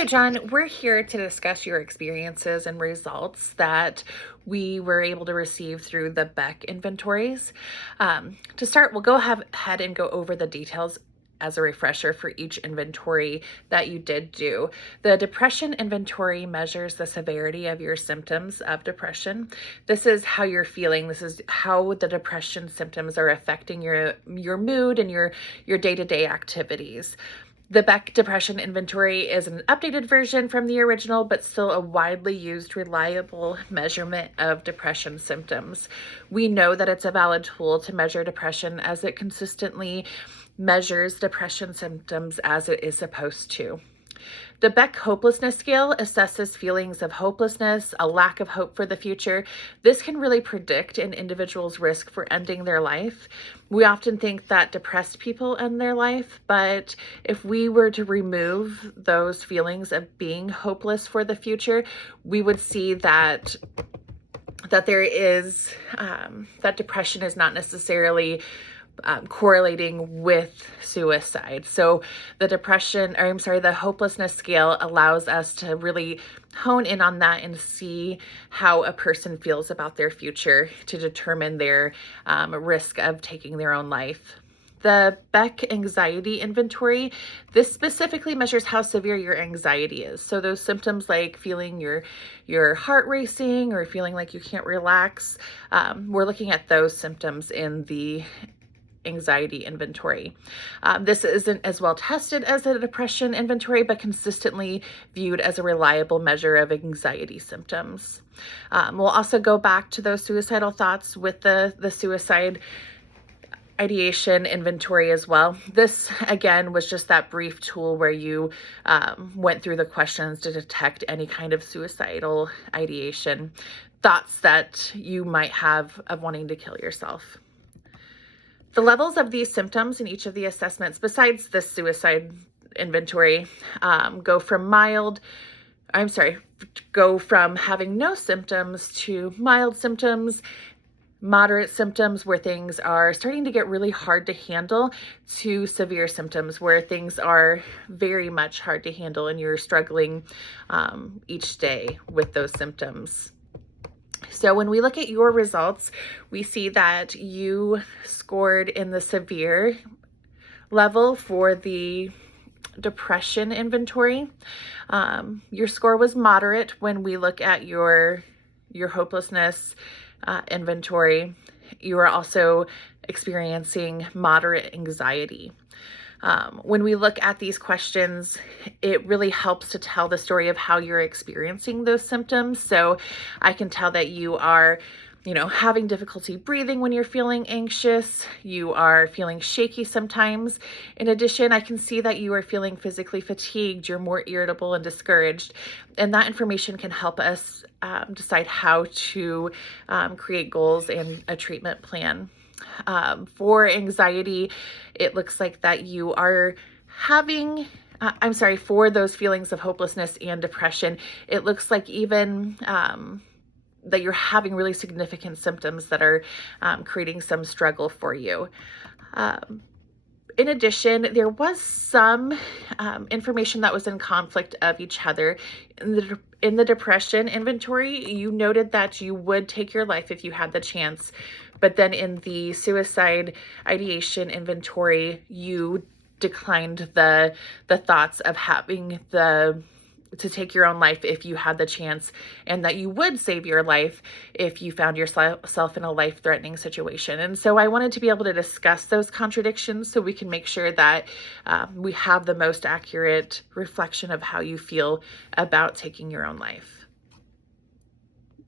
Hello, John. We're here to discuss your experiences and results that we were able to receive through the Beck inventories. To start, we'll go ahead and go over the details as a refresher for each inventory that you did do. The depression inventory measures the severity of your symptoms of depression. This is how you're feeling. This is how the depression symptoms are affecting your mood and your day-to-day activities. The Beck Depression Inventory is an updated version from the original, but still a widely used, reliable measurement of depression symptoms. We know that it's a valid tool to measure depression as it consistently measures depression symptoms as it is supposed to. The Beck Hopelessness Scale assesses feelings of hopelessness, a lack of hope for the future. This can really predict an individual's risk for ending their life. We often think that depressed people end their life, but if we were to remove those feelings of being hopeless for the future, we would see that there is, that depression is not necessarily correlating with suicide. So the hopelessness scale allows us to really hone in on that and see how a person feels about their future to determine their risk of taking their own life. The Beck Anxiety Inventory, this specifically measures how severe your anxiety is. So those symptoms like feeling your heart racing or feeling like you can't relax, we're looking at those symptoms in the anxiety inventory. This isn't as well tested as a depression inventory, but consistently viewed as a reliable measure of anxiety symptoms. We'll also go back to those suicidal thoughts with the suicide ideation inventory as well. This, again, was just that brief tool where you went through the questions to detect any kind of suicidal ideation, thoughts that you might have of wanting to kill yourself. The levels of these symptoms in each of the assessments, besides the suicide inventory, go from having no symptoms to mild symptoms, moderate symptoms where things are starting to get really hard to handle, to severe symptoms where things are very much hard to handle and you're struggling each day with those symptoms. So when we look at your results, we see that you scored in the severe level for the depression inventory. Your score was moderate when we look at your hopelessness inventory. You are also experiencing moderate anxiety. When we look at these questions, it really helps to tell the story of how you're experiencing those symptoms. So I can tell that you are, having difficulty breathing when you're feeling anxious. You are feeling shaky sometimes. In addition, I can see that you are feeling physically fatigued. You're more irritable and discouraged. And that information can help us decide how to create goals and a treatment plan. For anxiety, it looks like that you are having, for those feelings of hopelessness and depression, it looks like even that you're having really significant symptoms that are creating some struggle for you. In addition, there was some information that was in conflict of each other. In the depression inventory, you noted that you would take your life if you had the chance. But then in the suicide ideation inventory, you declined the thoughts of having to take your own life if you had the chance, and that you would save your life if you found yourself in a life-threatening situation. And so I wanted to be able to discuss those contradictions so we can make sure that we have the most accurate reflection of how you feel about taking your own life.